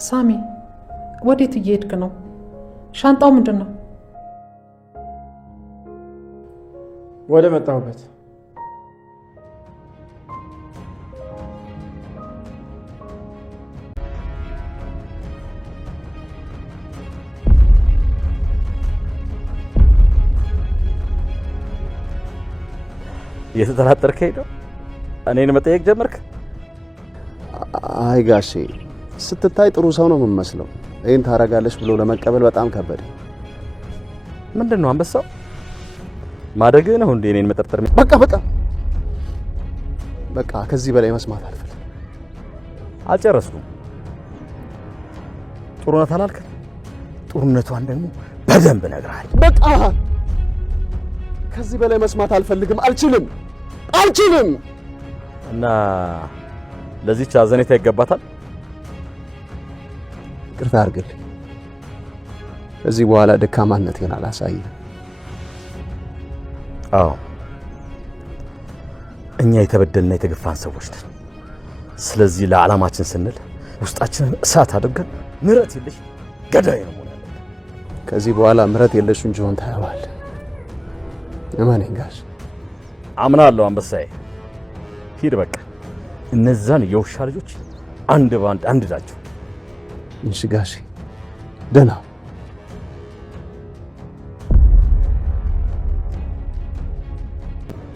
ሳሚ ወዴት እየሄድክ ነው? ሻንጣው ምንድን ነው? ወደ መጣሁበት። እየተጠራጠርክ ሄደው እኔን መጠየቅ ጀመርክ? አይ ጋሼ ስትታይ ጥሩ ሰው ነው የምመስለው። ይሄን ታረጋለች ብሎ ለመቀበል በጣም ከበደ። ምንድነው አንበሳው? ማደግህ ነው እንዴ እኔን መጠርጠር? በቃ ከዚህ በላይ መስማት አልፈልግም። አልጨረስኩም። ጥሩነት አላልክ? ጥሩነቷን ደግሞ በደንብ እነግርሃለሁ። በቃ ከዚህ በላይ መስማት አልፈልግም። አልችልም። እና ለዚህች አዘኔታ ይገባታል። ይቅርታ አድርግልኝ። ከዚህ በኋላ ደካማነቴን አላሳይም። አዎ እኛ የተበደልና የተገፋን ሰዎች ነን። ስለዚህ ለዓላማችን ስንል ውስጣችንን እሳት አድርገን ምሕረት የለሽ ገዳይ ነው ማለት ነው። ከዚህ በኋላ ምሕረት የለሽ እንጂሆን ታያዋለህ። እመነኝ ጋሽ። አምናለሁ አንበሳዬ። ሂድ በቃ እነዛን የውሻ ልጆች አንድ ባንድ አንድዳቸው። እሺ ጋሽ ደህና።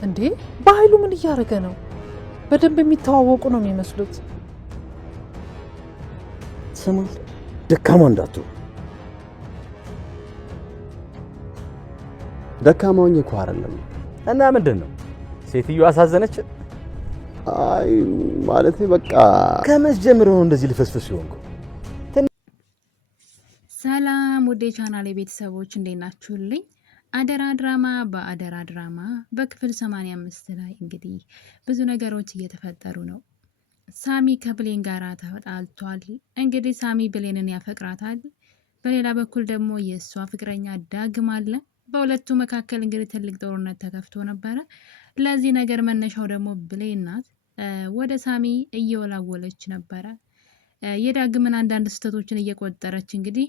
እንዴ በኃይሉ ምን እያደረገ ነው? በደንብ የሚተዋወቁ ነው የሚመስሉት። ስማ ደካማ እንዳትሆን። ደካማውኝ እኮ አይደለም። እና ምንድን ነው ሴትዮ አሳዘነች? አይ ማለት በቃ ከመቼ ጀምሮ ነው እንደዚህ ልፈስፈስ ይሆንኩ? ሰላም ወደ ቻናሌ ቤተሰቦች እንዴት ናችሁልኝ? አደራ ድራማ በአደራ ድራማ በክፍል 85 ላይ እንግዲህ ብዙ ነገሮች እየተፈጠሩ ነው። ሳሚ ከብሌን ጋር ተጣልቷል። እንግዲህ ሳሚ ብሌንን ያፈቅራታል። በሌላ በኩል ደግሞ የእሷ ፍቅረኛ ዳግም አለ። በሁለቱ መካከል እንግዲህ ትልቅ ጦርነት ተከፍቶ ነበረ። ለዚህ ነገር መነሻው ደግሞ ብሌን ናት። ወደ ሳሚ እየወላወለች ነበረ። የዳግምን አንዳንድ ስህተቶችን እየቆጠረች እንግዲህ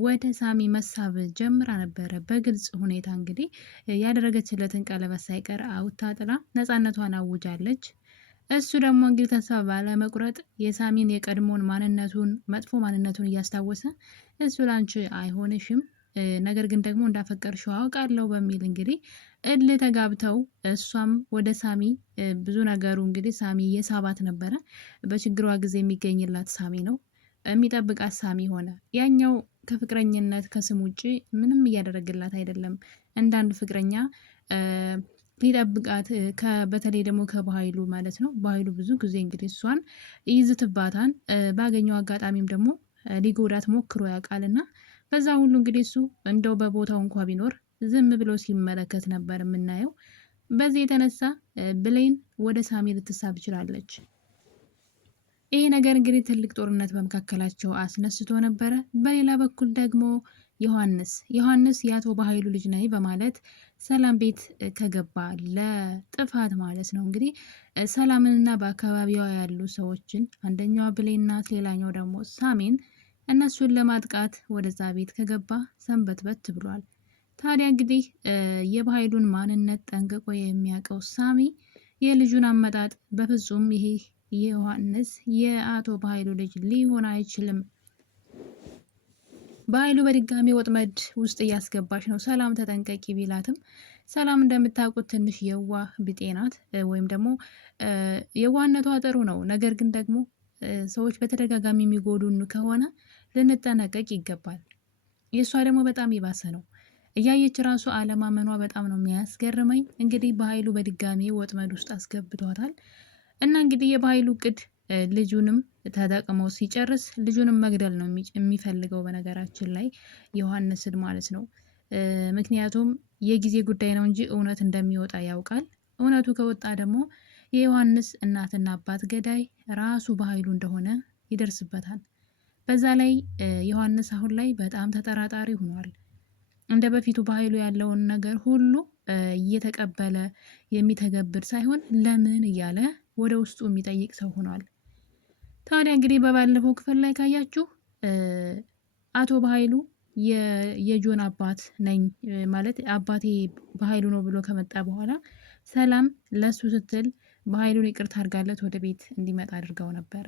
ወደ ሳሚ መሳብ ጀምራ ነበረ። በግልጽ ሁኔታ እንግዲህ ያደረገችለትን ቀለበት ሳይቀር አውጥታ ጥላ ነፃነቷን አውጃለች። እሱ ደግሞ እንግዲህ ተስፋ ባለመቁረጥ የሳሚን የቀድሞን ማንነቱን መጥፎ ማንነቱን እያስታወሰ እሱ ላንቺ አይሆንሽም፣ ነገር ግን ደግሞ እንዳፈቀርሽው አውቃለሁ በሚል እንግዲህ እልህ ተጋብተው እሷም ወደ ሳሚ ብዙ ነገሩ እንግዲህ ሳሚ የሳባት ነበረ። በችግሯ ጊዜ የሚገኝላት ሳሚ ነው፣ የሚጠብቃት ሳሚ ሆነ። ያኛው ከፍቅረኝነት ከስም ውጭ ምንም እያደረግላት አይደለም። እንዳንድ ፍቅረኛ ሊጠብቃት በተለይ ደግሞ ከባህይሉ ማለት ነው። ባህይሉ ብዙ ጊዜ እንግዲህ እሷን ይዝትባታን፣ ባገኘው አጋጣሚም ደግሞ ሊጎዳት ሞክሮ ያውቃልና በዛ ሁሉ እንግዲህ እሱ እንደው በቦታው እንኳ ቢኖር ዝም ብሎ ሲመለከት ነበር የምናየው። በዚህ የተነሳ ብሌን ወደ ሳሚ ልትሳብ ትችላለች። ይሄ ነገር እንግዲህ ትልቅ ጦርነት በመካከላቸው አስነስቶ ነበረ። በሌላ በኩል ደግሞ ዮሐንስ የአቶ ባህይሉ ልጅ ነኝ በማለት ሰላም ቤት ከገባ ለጥፋት ማለት ነው እንግዲህ ሰላምንና በአካባቢዋ ያሉ ሰዎችን አንደኛዋ ብሌን ናት፣ ሌላኛው ደግሞ ሳሜን እነሱን ለማጥቃት ወደዛ ቤት ከገባ ሰንበትበት ብሏል። ታዲያ እንግዲህ የባህይሉን ማንነት ጠንቅቆ የሚያውቀው ሳሚ የልጁን አመጣጥ በፍጹም ይሄ የዮሐንስ የአቶ ባህይሉ ልጅ ሊሆን አይችልም፣ ባህይሉ በድጋሚ ወጥመድ ውስጥ እያስገባች ነው፣ ሰላም ተጠንቀቂ ቢላትም ሰላም እንደምታውቁት ትንሽ የዋህ ብጤ ናት። ወይም ደግሞ የዋህነቷ ጥሩ ነው፣ ነገር ግን ደግሞ ሰዎች በተደጋጋሚ የሚጎዱን ከሆነ ልንጠነቀቅ ይገባል። የእሷ ደግሞ በጣም የባሰ ነው። እያየች ራሱ አለማመኗ በጣም ነው የሚያስገርመኝ። እንግዲህ ባህይሉ በድጋሚ ወጥመድ ውስጥ አስገብቷታል። እና እንግዲህ የባህይሉ እቅድ ልጁንም ተጠቅመው ሲጨርስ ልጁንም መግደል ነው የሚፈልገው። በነገራችን ላይ ዮሐንስን ማለት ነው። ምክንያቱም የጊዜ ጉዳይ ነው እንጂ እውነት እንደሚወጣ ያውቃል። እውነቱ ከወጣ ደግሞ የዮሐንስ እናትና አባት ገዳይ ራሱ ባህይሉ እንደሆነ ይደርስበታል። በዛ ላይ ዮሐንስ አሁን ላይ በጣም ተጠራጣሪ ሆኗል። እንደ በፊቱ ባህይሉ ያለውን ነገር ሁሉ እየተቀበለ የሚተገብር ሳይሆን ለምን እያለ ወደ ውስጡ የሚጠይቅ ሰው ሆኗል። ታዲያ እንግዲህ በባለፈው ክፍል ላይ ካያችሁ አቶ በኃይሉ የጆን አባት ነኝ ማለት አባቴ በኃይሉ ነው ብሎ ከመጣ በኋላ ሰላም ለሱ ስትል በኃይሉን ይቅርታ አድርጋለት ወደ ቤት እንዲመጣ አድርገው ነበረ።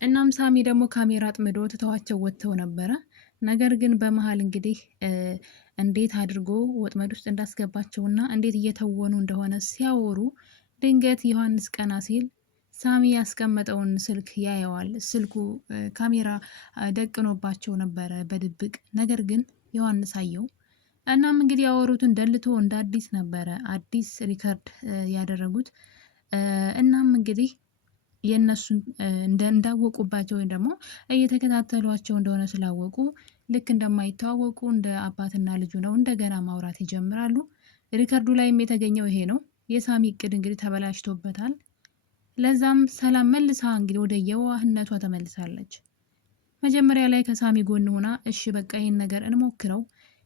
እናም ሳሚ ደግሞ ካሜራ አጥምዶ ትተዋቸው ወጥተው ነበረ። ነገር ግን በመሀል እንግዲህ እንዴት አድርጎ ወጥመድ ውስጥ እንዳስገባቸውና እንዴት እየተወኑ እንደሆነ ሲያወሩ ድንገት ዮሐንስ ቀና ሲል ሳሚ ያስቀመጠውን ስልክ ያየዋል። ስልኩ ካሜራ ደቅኖባቸው ነበረ በድብቅ። ነገር ግን ዮሐንስ አየው። እናም እንግዲህ ያወሩትን ደልቶ እንደ አዲስ ነበረ አዲስ ሪከርድ ያደረጉት። እናም እንግዲህ የእነሱን እንዳወቁባቸው ወይም ደግሞ እየተከታተሏቸው እንደሆነ ስላወቁ ልክ እንደማይተዋወቁ እንደ አባትና ልጁ ነው እንደገና ማውራት ይጀምራሉ። ሪከርዱ ላይም የተገኘው ይሄ ነው። የሳሚ እቅድ እንግዲህ ተበላሽቶበታል። ለዛም ሰላም መልሳ እንግዲህ ወደ የዋህነቷ ተመልሳለች። መጀመሪያ ላይ ከሳሚ ጎን ሆና እሺ በቃ ይህን ነገር እንሞክረው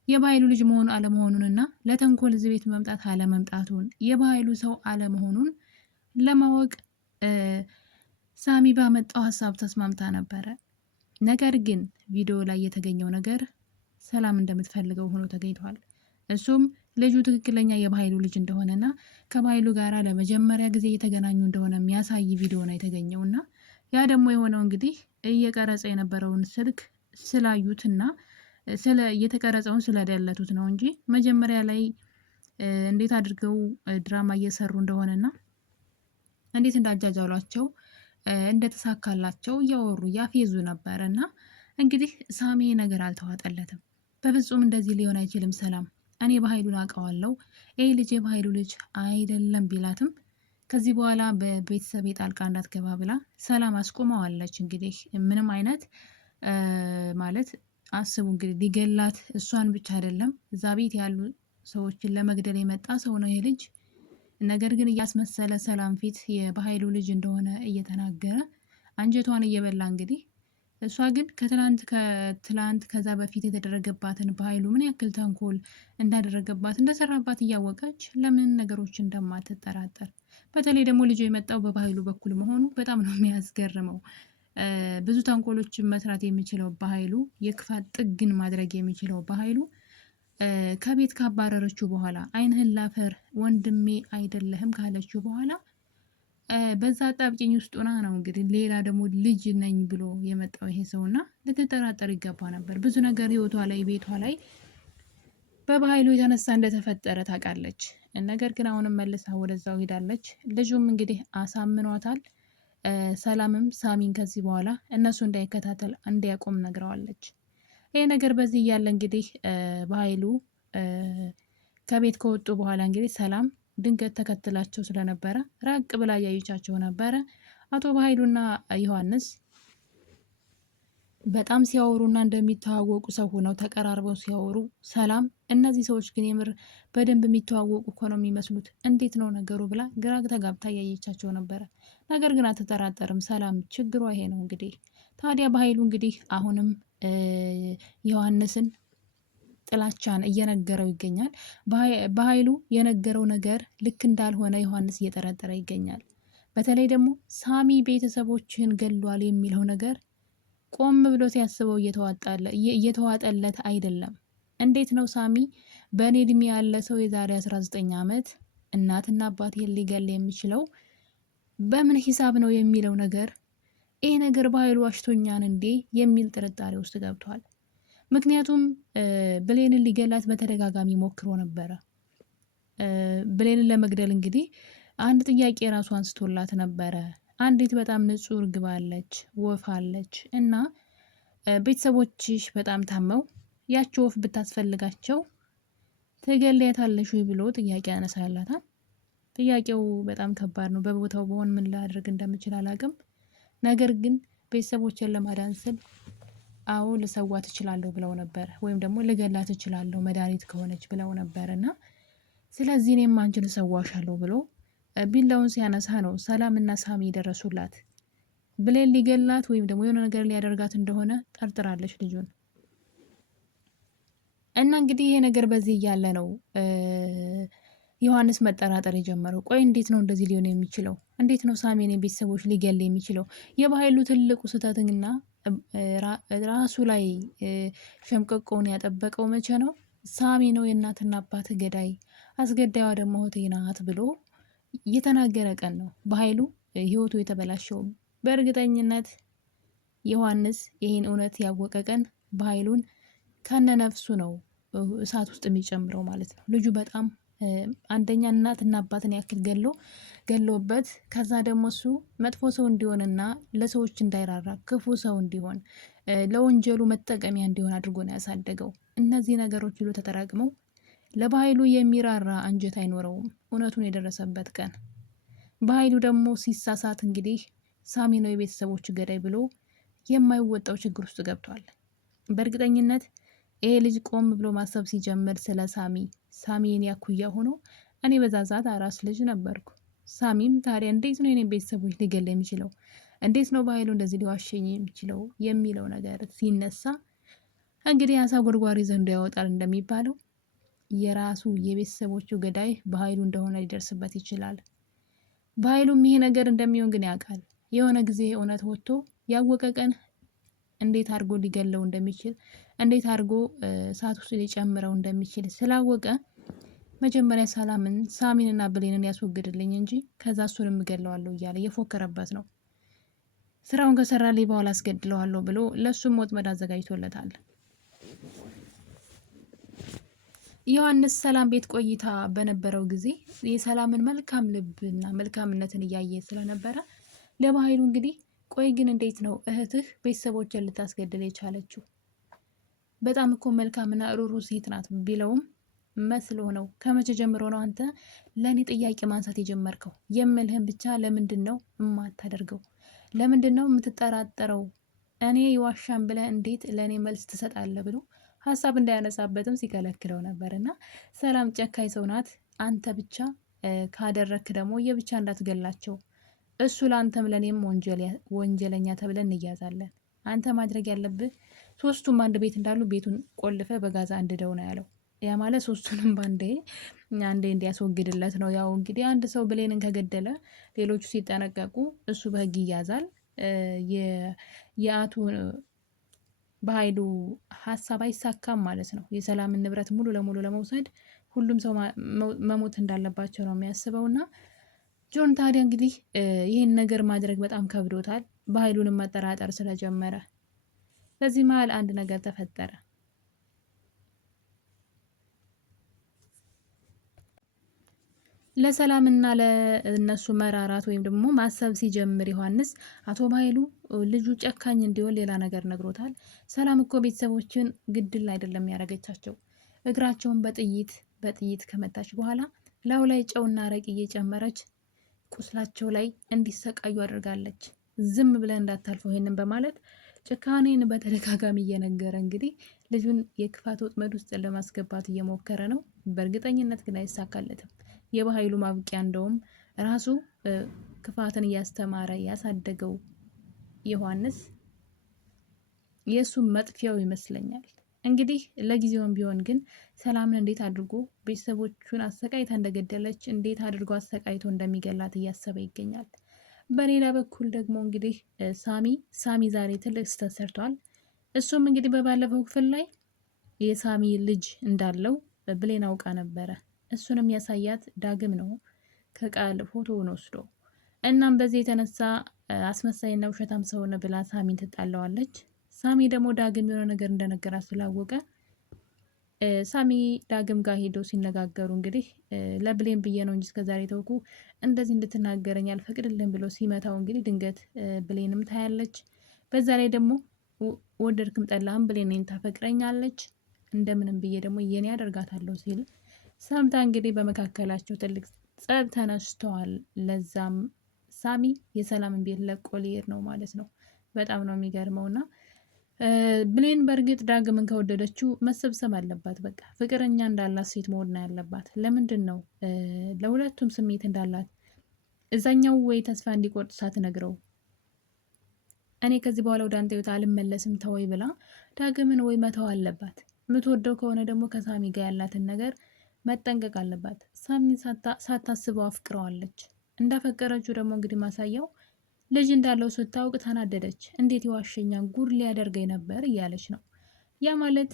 የበኃይሉ ልጅ መሆኑ አለመሆኑንና ለተንኮል እዚህ ቤት መምጣት አለመምጣቱን የበኃይሉ ሰው አለመሆኑን ለማወቅ ሳሚ ባመጣው ሀሳብ ተስማምታ ነበረ። ነገር ግን ቪዲዮ ላይ የተገኘው ነገር ሰላም እንደምትፈልገው ሆኖ ተገኝቷል። እሱም ልጁ ትክክለኛ የበኃይሉ ልጅ እንደሆነና ከበኃይሉ ጋራ ለመጀመሪያ ጊዜ እየተገናኙ እንደሆነ የሚያሳይ ቪዲዮ ነው የተገኘውና ያ ደግሞ የሆነው እንግዲህ እየቀረጸ የነበረውን ስልክ ስላዩትና የተቀረጸውን ስለደለቱት ነው እንጂ መጀመሪያ ላይ እንዴት አድርገው ድራማ እየሰሩ እንደሆነና እንዴት እንዳጃጃሏቸው እንደተሳካላቸው እያወሩ ያፌዙ ነበር። እና እንግዲህ ሳሚ ነገር አልተዋጠለትም። በፍጹም እንደዚህ ሊሆን አይችልም ሰላም እኔ በኃይሉን አውቀዋለሁ ይህ ልጅ የበኃይሉ ልጅ አይደለም ቢላትም ከዚህ በኋላ በቤተሰብ ጣልቃ እንዳትገባ ብላ ሰላም አስቆመዋለች። እንግዲህ ምንም አይነት ማለት አስቡ እንግዲህ ሊገላት እሷን ብቻ አይደለም እዛ ቤት ያሉ ሰዎችን ለመግደል የመጣ ሰው ነው ይሄ ልጅ። ነገር ግን እያስመሰለ ሰላም ፊት የበኃይሉ ልጅ እንደሆነ እየተናገረ አንጀቷን እየበላ እንግዲህ እሷ ግን ከትላንት ከዛ በፊት የተደረገባትን በኃይሉ ምን ያክል ተንኮል እንዳደረገባት እንደሰራባት እያወቀች ለምን ነገሮች እንደማትጠራጠር በተለይ ደግሞ ልጁ የመጣው በበኃይሉ በኩል መሆኑ በጣም ነው የሚያስገርመው። ብዙ ተንኮሎችን መስራት የሚችለው በኃይሉ የክፋት ጥግን ማድረግ የሚችለው በኃይሉ ከቤት ካባረረችው በኋላ ዓይንህን ላፈር ወንድሜ አይደለህም ካለችው በኋላ በዛ አጣብቂኝ ውስጥ ሆና ነው እንግዲህ ሌላ ደግሞ ልጅ ነኝ ብሎ የመጣው ይሄ ሰውና ልትጠራጠር ይገባ ነበር። ብዙ ነገር ህይወቷ ላይ ቤቷ ላይ በበኃይሉ የተነሳ እንደተፈጠረ ታውቃለች። ነገር ግን አሁንም መልሳ ወደዛው ሄዳለች። ልጁም እንግዲህ አሳምኗታል። ሰላምም ሳሚን ከዚህ በኋላ እነሱ እንዳይከታተል እንዲያቆም ነግረዋለች። ይሄ ነገር በዚህ እያለ እንግዲህ በኃይሉ ከቤት ከወጡ በኋላ እንግዲህ ሰላም ድንገት ተከትላቸው ስለነበረ ራቅ ብላ እያየቻቸው ነበረ። አቶ በኃይሉና ዮሐንስ በጣም ሲያወሩና እንደሚተዋወቁ ሰው ሆነው ተቀራርበው ሲያወሩ ሰላም እነዚህ ሰዎች ግን የምር በደንብ የሚተዋወቁ እኮ ነው የሚመስሉት እንዴት ነው ነገሩ ብላ ግራ ተጋብታ እያየቻቸው ነበረ። ነገር ግን አትጠራጠርም ሰላም ችግሯ ይሄ ነው እንግዲህ። ታዲያ በኃይሉ እንግዲህ አሁንም ዮሐንስን ጥላቻን እየነገረው ይገኛል። በኃይሉ የነገረው ነገር ልክ እንዳልሆነ ዮሐንስ እየጠረጠረ ይገኛል። በተለይ ደግሞ ሳሚ ቤተሰቦችን ገሏል የሚለው ነገር ቆም ብሎ ሲያስበው እየተዋጠለት አይደለም። እንዴት ነው ሳሚ በእኔ እድሜ ያለ ሰው የዛሬ 19 ዓመት እናትና አባቴን ሊገል የሚችለው በምን ሂሳብ ነው የሚለው ነገር ይሄ ነገር በኃይሉ ዋሽቶኛን እንዴ የሚል ጥርጣሬ ውስጥ ገብቷል። ምክንያቱም ብሌንን ሊገላት በተደጋጋሚ ሞክሮ ነበረ። ብሌንን ለመግደል እንግዲህ አንድ ጥያቄ ራሱ አንስቶላት ነበረ። አንዲት በጣም ንጹህ እርግብ አለች፣ ወፍ አለች እና ቤተሰቦችሽ በጣም ታመው ያቺ ወፍ ብታስፈልጋቸው ትገለያታለሽ ወይ ብሎ ጥያቄ ያነሳላታል። ጥያቄው በጣም ከባድ ነው። በቦታው በሆን ምን ላድርግ እንደምችል አላውቅም። ነገር ግን ቤተሰቦችን ለማዳን ስል አዎ ልሰዋት እችላለሁ ብለው ነበር፣ ወይም ደግሞ ልገላት እችላለሁ መድኃኒት ከሆነች ብለው ነበር እና ስለዚህ እኔም አንቺን እሰዋሻለሁ ብሎ ቢላውን ሲያነሳ ነው ሰላም እና ሳሚ የደረሱላት። ብሌን ሊገላት ወይም ደግሞ የሆነ ነገር ሊያደርጋት እንደሆነ ጠርጥራለች ልጁን። እና እንግዲህ ይሄ ነገር በዚህ እያለ ነው ዮሐንስ መጠራጠር የጀመረው። ቆይ እንዴት ነው እንደዚህ ሊሆን የሚችለው? እንዴት ነው ሳሚን ቤተሰቦች ሊገል የሚችለው? የበኃይሉ ትልቁ ስህተትና ራሱ ላይ ሸምቀቆውን ያጠበቀው መቼ ነው? ሳሚ ነው የእናትና አባት ገዳይ፣ አስገዳይዋ ደግሞ እህቴ ናት ብሎ የተናገረ ቀን ነው በኃይሉ ህይወቱ የተበላሸው። በእርግጠኝነት ዮሐንስ ይህን እውነት ያወቀ ቀን በኃይሉን ከነነፍሱ ነው እሳት ውስጥ የሚጨምረው ማለት ነው። ልጁ በጣም አንደኛ እናትና አባትን ያክል ገሎበት ከዛ ደግሞ እሱ መጥፎ ሰው እንዲሆንና ለሰዎች እንዳይራራ ክፉ ሰው እንዲሆን ለወንጀሉ መጠቀሚያ እንዲሆን አድርጎ ነው ያሳደገው። እነዚህ ነገሮች ሁሉ ተጠራቅመው ለበኃይሉ የሚራራ አንጀት አይኖረውም እውነቱን የደረሰበት ቀን። በኃይሉ ደግሞ ሲሳሳት እንግዲህ ሳሚ ነው የቤተሰቦች ገዳይ ብሎ የማይወጣው ችግር ውስጥ ገብቷል። በእርግጠኝነት ይሄ ልጅ ቆም ብሎ ማሰብ ሲጀምር ስለ ሳሚ የኔ አኩያ ሆኖ እኔ በዛ ሰዓት አራስ ልጅ ነበርኩ። ሳሚም ታዲያ እንዴት ነው የኔ ቤተሰቦች ሊገል የሚችለው? እንዴት ነው በኃይሉ እንደዚህ ሊዋሸኝ የሚችለው የሚለው ነገር ሲነሳ እንግዲህ አሳ ጎርጓሪ ዘንዶ ያወጣል እንደሚባለው የራሱ የቤተሰቦቹ ገዳይ በኃይሉ እንደሆነ ሊደርስበት ይችላል። በኃይሉም ይሄ ነገር እንደሚሆን ግን ያውቃል። የሆነ ጊዜ እውነት ወጥቶ ያወቀ ቀን እንዴት አድርጎ ሊገለው እንደሚችል እንዴት አድርጎ እሳት ውስጥ ሊጨምረው እንደሚችል ስላወቀ መጀመሪያ ሳሚንና ብሌንን ያስወግድልኝ እንጂ ከዛ እሱንም እገለዋለሁ እያለ እየፎከረበት ነው። ስራውን ከሰራልኝ በኋላ አስገድለዋለሁ ብሎ ለሱም ወጥመድ አዘጋጅቶለታል። ዮሐንስ ሰላም ቤት ቆይታ በነበረው ጊዜ የሰላምን መልካም ልብና መልካምነትን እያየ ስለነበረ ለበኃይሉ እንግዲህ ቆይ ግን እንዴት ነው እህትህ ቤተሰቦችን ልታስገድል የቻለችው? በጣም እኮ መልካምና ሩሩ ሴት ናት ቢለውም መስሎ ነው። ከመቼ ጀምሮ ነው አንተ ለእኔ ጥያቄ ማንሳት የጀመርከው? የምልህን ብቻ ለምንድን ነው የማታደርገው? ለምንድን ነው የምትጠራጠረው? እኔ የዋሻን ብለህ እንዴት ለእኔ መልስ ትሰጣለህ? ብሎ ሀሳብ እንዳያነሳበትም ሲከለክለው ነበር። እና ሰላም ጨካኝ ሰው ናት። አንተ ብቻ ካደረክ ደግሞ የብቻ እንዳትገላቸው እሱ ለአንተም ለእኔም ወንጀለኛ ተብለን እንያዛለን። አንተ ማድረግ ያለብህ ሶስቱም አንድ ቤት እንዳሉ ቤቱን ቆልፈ በጋዛ አንድደው ነው ያለው። ያ ማለት ሶስቱንም አንዴ እንዲያስወግድለት ነው። ያው እንግዲህ አንድ ሰው ብሌንን ከገደለ ሌሎቹ ሲጠነቀቁ እሱ በህግ ይያዛል። የአቶ በኃይሉ ሀሳብ አይሳካም ማለት ነው። የሰላምን ንብረት ሙሉ ለሙሉ ለመውሰድ ሁሉም ሰው መሞት እንዳለባቸው ነው የሚያስበውና ጆን ታዲያ እንግዲህ ይህን ነገር ማድረግ በጣም ከብዶታል። በኃይሉንም መጠራጠር ስለጀመረ በዚህ መሀል አንድ ነገር ተፈጠረ። ለሰላምና ለእነሱ መራራት ወይም ደግሞ ማሰብ ሲጀምር ዮሐንስ አቶ በኃይሉ ልጁ ጨካኝ እንዲሆን ሌላ ነገር ነግሮታል። ሰላም እኮ ቤተሰቦችን ግድል አይደለም ያደረገቻቸው፣ እግራቸውን በጥይት ከመታች በኋላ ላዩ ላይ ጨውና አረቂ እየጨመረች ቁስላቸው ላይ እንዲሰቃዩ አድርጋለች። ዝም ብለን እንዳታልፈው ይሄንን በማለት ጭካኔን በተደጋጋሚ እየነገረ እንግዲህ ልጁን የክፋት ወጥመድ ውስጥ ለማስገባት እየሞከረ ነው። በእርግጠኝነት ግን አይሳካለትም። የበኃይሉ ማብቂያ እንደውም ራሱ ክፋትን እያስተማረ ያሳደገው ዮሐንስ የእሱ መጥፊያው ይመስለኛል። እንግዲህ ለጊዜውም ቢሆን ግን ሰላምን እንዴት አድርጎ ቤተሰቦቹን አሰቃይታ እንደገደለች እንዴት አድርጎ አሰቃይቶ እንደሚገላት እያሰበ ይገኛል። በሌላ በኩል ደግሞ እንግዲህ ሳሚ ዛሬ ትልቅ ስህተት ሰርቷል። እሱም እንግዲህ በባለፈው ክፍል ላይ የሳሚ ልጅ እንዳለው ብሌን አውቃ ነበረ። እሱንም ያሳያት ዳግም ነው ከቃል ፎቶውን ወስዶ። እናም በዚህ የተነሳ አስመሳይና ውሸታም ሰውን ብላ ሳሚን ትጣለዋለች። ሳሚ ደግሞ ዳግም የሆነ ነገር እንደነገራት ስላወቀ ሳሚ ዳግም ጋር ሄዶ ሲነጋገሩ እንግዲህ ለብሌን ብዬ ነው እንጂ እስከዛሬ ተውኩ እንደዚህ እንድትናገረኝ አልፈቅድልህም ብሎ ሲመታው እንግዲህ ድንገት ብሌንም ታያለች። በዛ ላይ ደግሞ ወደድክም ጠላህም ብሌን ታፈቅረኛለች እንደምንም ብዬ ደግሞ የኔ አደርጋታለሁ ሲል ሰምታ እንግዲህ በመካከላቸው ትልቅ ጸብ ተነስተዋል። ለዛም ሳሚ የሰላምን ቤት ለቆ ሊሄድ ነው ማለት ነው። በጣም ነው የሚገርመውና ብሌን በእርግጥ ዳግምን ከወደደችው መሰብሰብ አለባት። በቃ ፍቅረኛ እንዳላት ሴት መሆን ያለባት። ለምንድን ነው ለሁለቱም ስሜት እንዳላት እዛኛው ወይ ተስፋ እንዲቆርጥ ሳትነግረው እኔ ከዚህ በኋላ ወደ አንተ ህይወት አልመለስም ተወይ ብላ ዳግምን ወይ መተው አለባት። የምትወደው ከሆነ ደግሞ ከሳሚ ጋር ያላትን ነገር መጠንቀቅ አለባት። ሳሚን ሳታስበው አፍቅረዋለች። እንዳፈቀረችው ደግሞ እንግዲህ ማሳያው ልጅ እንዳለው ስታውቅ ተናደደች። እንዴት ይዋሸኛል? ጉድ ሊያደርገኝ ነበር እያለች ነው። ያ ማለት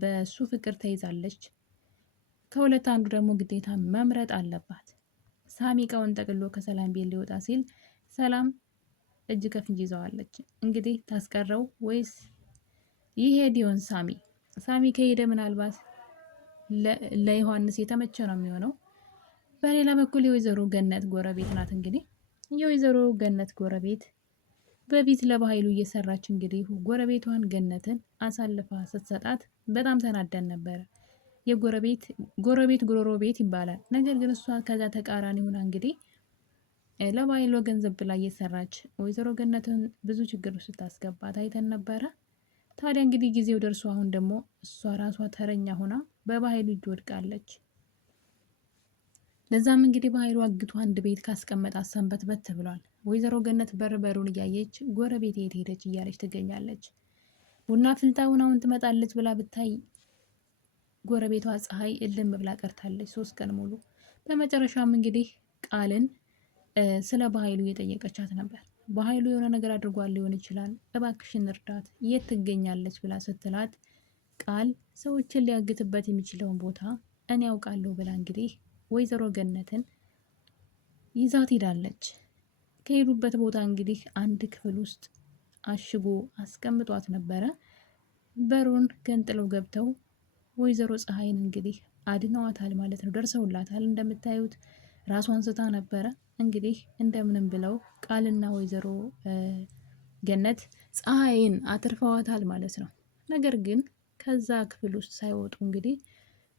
በሱ ፍቅር ተይዛለች። ከሁለት አንዱ ደግሞ ግዴታ መምረጥ አለባት። ሳሚ እቃውን ጠቅሎ ከሰላም ቤት ሊወጣ ሲል ሰላም እጅ ከፍንጅ ይዘዋለች። እንግዲህ ታስቀረው ወይስ ይሄድ ይሆን? ሳሚ ከሄደ ምናልባት ለዮሐንስ የተመቸ ነው የሚሆነው። በሌላ በኩል የወይዘሮ ገነት ጎረቤት ናት። እንግዲህ የወይዘሮ ገነት ጎረቤት በፊት ለባህሉ እየሰራች እንግዲህ ጎረቤቷን ገነትን አሳልፋ ስትሰጣት በጣም ተናደን ነበረ። የጎረቤት ጉሮሮ ቤት ይባላል። ነገር ግን እሷ ከዛ ተቃራኒ ሆና እንግዲህ ለባህሉ ገንዘብ ብላ እየሰራች ወይዘሮ ገነትን ብዙ ችግር ስታስገባት አይተን ነበረ። ታዲያ እንግዲህ ጊዜው ደርሶ አሁን ደግሞ እሷ ራሷ ተረኛ ሆና በባህሉ እጅ ወድቃለች። ለዛም እንግዲህ በኃይሉ አግቶ አንድ ቤት ካስቀመጣት ሰንበትበት ብሏል። ወይዘሮ ገነት በሩን እያየች ጎረቤት የት ሄደች እያለች ትገኛለች። ቡና ፍልታውን አሁን ትመጣለች ብላ ብታይ ጎረቤቷ ፀሐይ እልም ብላ ቀርታለች 3 ቀን ሙሉ። በመጨረሻም እንግዲህ ቃልን ስለ በኃይሉ እየጠየቀቻት ነበር። በኃይሉ የሆነ ነገር አድርጓል ሊሆን ይችላል፣ እባክሽን እርዳት፣ የት ትገኛለች ብላ ስትላት ቃል ሰዎችን ሊያግትበት የሚችለውን ቦታ እኔ ያውቃለሁ ብላ እንግዲህ ወይዘሮ ገነትን ይዛት ሄዳለች። ከሄዱበት ቦታ እንግዲህ አንድ ክፍል ውስጥ አሽጎ አስቀምጧት ነበረ። በሩን ገንጥለው ገብተው ወይዘሮ ፀሐይን እንግዲህ አድነዋታል ማለት ነው። ደርሰውላታል። እንደምታዩት ራሷን ስታ ነበረ። እንግዲህ እንደምንም ብለው ቃልና ወይዘሮ ገነት ፀሐይን አትርፈዋታል ማለት ነው። ነገር ግን ከዛ ክፍል ውስጥ ሳይወጡ እንግዲህ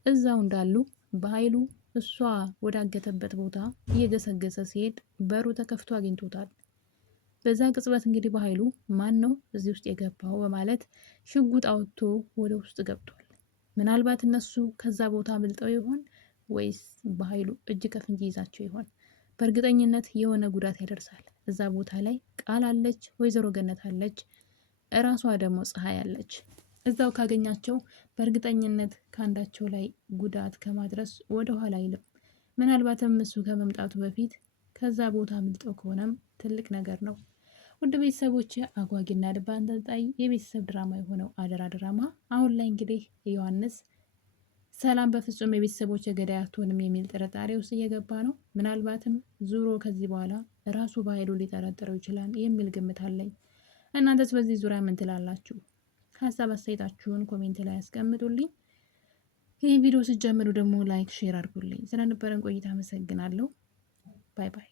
እዛው እንዳሉ በኃይሉ እሷ ወዳገተበት ቦታ እየገሰገሰ ሲሄድ በሩ ተከፍቶ አግኝቶታል። በዛ ቅጽበት እንግዲህ በኃይሉ ማን ነው እዚህ ውስጥ የገባው በማለት ሽጉጥ አውጥቶ ወደ ውስጥ ገብቷል። ምናልባት እነሱ ከዛ ቦታ አምልጠው ይሆን ወይስ በኃይሉ እጅ ከፍንጅ ይዛቸው ይሆን? በእርግጠኝነት የሆነ ጉዳት ያደርሳል። እዛ ቦታ ላይ ቃል አለች፣ ወይዘሮ ገነት አለች፣ እራሷ ደግሞ ፀሐይ አለች። እዛው ካገኛቸው በእርግጠኝነት ከአንዳቸው ላይ ጉዳት ከማድረስ ወደ ኋላ አይልም። ምናልባትም እሱ ከመምጣቱ በፊት ከዛ ቦታ አምልጠው ከሆነም ትልቅ ነገር ነው። ውድ ቤተሰቦች አጓጊና ልብ አንጠልጣይ የቤተሰብ ድራማ የሆነው አደራ ድራማ አሁን ላይ እንግዲህ ዮሐንስ ሰላም በፍጹም የቤተሰቦች ገዳይ አትሆንም የሚል ጥርጣሬ ውስጥ እየገባ ነው። ምናልባትም ዙሮ ከዚህ በኋላ ራሱ በኃይሉ ሊጠረጥረው ይችላል የሚል ግምት አለኝ። እናንተስ በዚህ ዙሪያ ምን ትላላችሁ? ሀሳብ አስተያየታችሁን ኮሜንት ላይ ያስቀምጡልኝ። ይህ ቪዲዮ ስትጀምሩ ደግሞ ላይክ፣ ሼር አድርጉልኝ። ስለነበረን ቆይታ አመሰግናለሁ። ባይ ባይ።